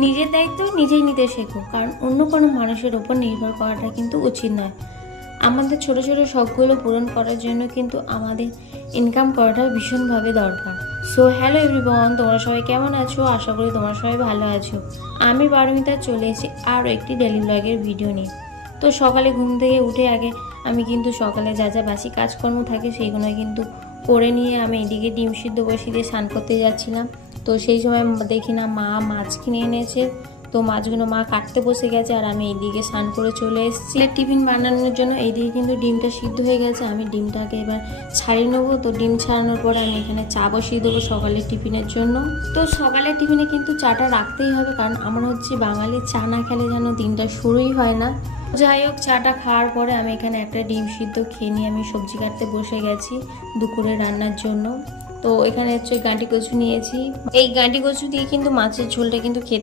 নিজের দায়িত্ব নিজেই নিতে শেখো, কারণ অন্য কোনো মানুষের ওপর নির্ভর করাটা কিন্তু উচিত নয়। আমাদের ছোট ছোট শখগুলো পূরণ করার জন্য কিন্তু আমাদের ইনকাম করাটা ভীষণভাবে দরকার। সো হ্যালো এভরিওয়ান, তোমরা সবাই কেমন আছো? আশা করি তোমরা সবাই ভালো আছো। আমি পারমিতা চলে এসেছি আরও একটি ডেলি ব্লগের ভিডিও নিয়ে। তো সকালে ঘুম থেকে উঠে আগে আমি কিন্তু সকালে যা যা বাসি কাজকর্ম থাকে সেইগুলো কিন্তু করে নিয়ে আমি এদিকে ডিম সিদ্ধ বসিয়ে দিয়ে স্নান করতে যাচ্ছিলাম। তো সেই সময় দেখি না মা মাছ কিনে এনেছে, তো মাছগুলো মা কাটতে বসে গেছে আর আমি এইদিকে স্নান করে চলে এসেছি টিফিন বানানোর জন্য। এইদিকে কিন্তু ডিমটা সিদ্ধ হয়ে গেছে, আমি ডিমটাকে এবার ছাড়িয়ে নেবো। তো ডিম ছাড়ানোর পরে আমি এখানে চা বসিয়ে দেবো সকালের টিফিনের জন্য। তো সকালের টিফিনে কিন্তু চাটা রাখতেই হবে, কারণ আমরা হচ্ছে বাঙালি, চা না খেলে যেন দিনটা শুরুই হয় না। যাই হোক, চাটা খাওয়ার পরে আমি এখানে একটা ডিম সিদ্ধ খেয়ে নিয়ে আমি সবজি কাটতে বসে গেছি দুপুরে রান্নার জন্য। তো এখানে হচ্ছে গাঁটি কচু নিয়েছি, এই গাঁটি কচু দিয়ে কিন্তু মাছের ঝোলটা কিন্তু খেতে